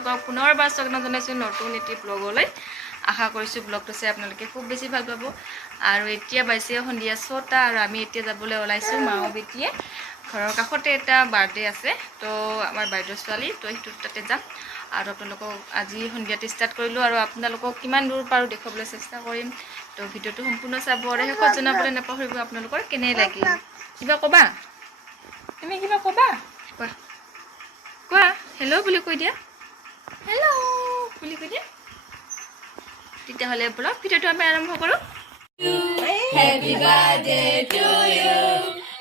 আপোনালোকক পুনৰবাৰ স্বাগতম জনাইছোঁ নতুন এটি ব্লগলৈ আশা কৰিছোঁ ব্লগটো চাই আপোনালোকে খুব বেছি ভাল পাব আৰু এতিয়া বাইছে সন্ধিয়া 6টা আৰু আমি এতিয়া যাবলৈ ওলাইছোঁ মাও বেটিয়ে ঘৰৰ কাষতে এটা বাৰ্থডে আছে তো আমাৰ বাইদেউৰ ছোৱালী তো সেইটো তাতে যাম আৰু আপোনালোকক আজি সন্ধিয়াতে ষ্টাৰ্ট কৰিলোঁ আৰু আপোনালোকক কিমান দূৰ পাৰোঁ দেখুৱাবলৈ চেষ্টা কৰিম তো ভিডিঅ'টো সম্পূৰ্ণ চাব আৰু শেষত জনাবলৈ নাপাহৰিব আপোনালোকৰ কেনে লাগিল কিবা ক'বা তুমি কিবা ক'বা কোৱা কোৱা হেল্ল' বুলি কৈ দিয়া হেল্ল' বুলি কৈ দিয়া তেতিয়াহ'লে ব্লগ ভিডিঅ'টো আমি আৰম্ভ কৰোঁ Happy birthday to you.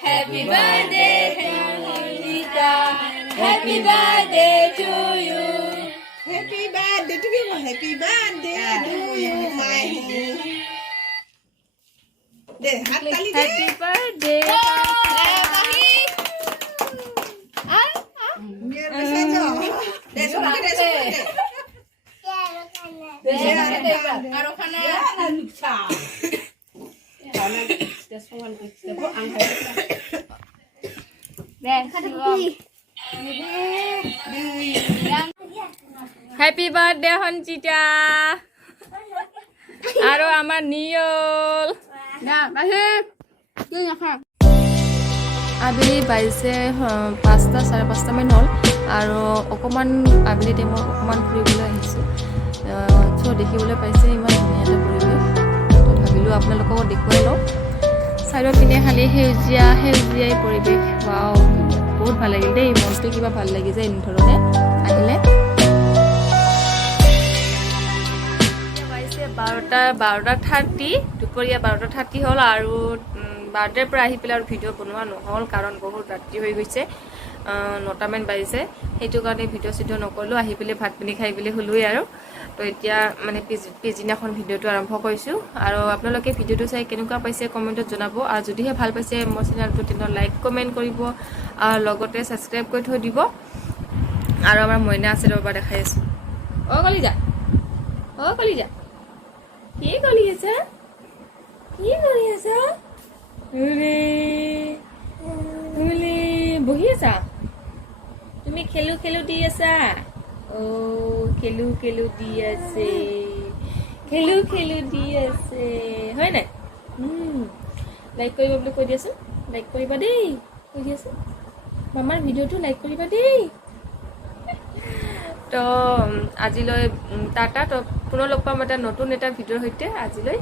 Happy birthday to Rita. Happy birthday to you. Happy birthday to you. Happy birthday to you, my De, hat tali de. Happy birthday Pahi. Biar bisa jo. De, suka de, suka de. Aro khana lucha. Happy birthday Honchita আৰু আমাৰ নিয়ল আবেলি বাইছে 5টা 5:30 মান হ'ল আৰু অকণমান আবেলি টাইমত অকণমান ফুৰিবলৈ আহিছোঁ চ' দেখিবলৈ পাইছে ইমান ধুনীয়া এটা পৰিৱেশ তো ভাবিলোঁ আপোনালোকক দেখুৱাই লওঁ চাইডৰ পিনে খালি সেউজীয়াই পৰিৱেশ ৱাও বহুত ভাল লাগিল দেই মনটো কিবা ভাল লাগি যায় এনেধৰণে আহিলে পাইছে 12:30 দুপৰীয়া 12:30 হ'ল আৰু বাৰ্থডেৰ পৰা আহি পেলাই আৰু ভিডিঅ' বনোৱা নহ'ল কাৰণ বহুত ৰাতি হৈ গৈছে 9টামান বাজিছে সেইটো কাৰণে ভিডিঅ' চিডিঅ' নকৰিলোঁ আহি পেলাই ভাত পানী খাই পেলাই শুলোৱেই আৰু তো এতিয়া মানে পিছদিনাখন ভিডিঅ'টো আৰম্ভ কৰিছোঁ আৰু আপোনালোকে ভিডিঅ'টো চাই কেনেকুৱা পাইছে কমেণ্টত জনাব আৰু যদিহে ভাল পাইছে মোৰ চেনেলটো তেনেহ'লে লাইক কমেণ্ট কৰিব আৰু লগতে ছাবস্ক্ৰাইব কৰি থৈ দিব আৰু আমাৰ মইনা আছে ৰ'বা দেখাই আছোঁ কলিজা কলিজা কি কৰি আছা বহি আছা তুমি খেলো দি আছা খেলো দি আছে হয় নাই লাইক কৰিব বুলি কৈ দিয়াচোন লাইক কৰিবা দেই কৈ দিয়াচোন মামাৰ ভিডিঅ'টো লাইক কৰিবা দেই তো আজিলৈ টাটা তো পুনৰ লগ পাম এটা নতুন এটা ভিডিঅ'ৰ সৈতে আজিলৈ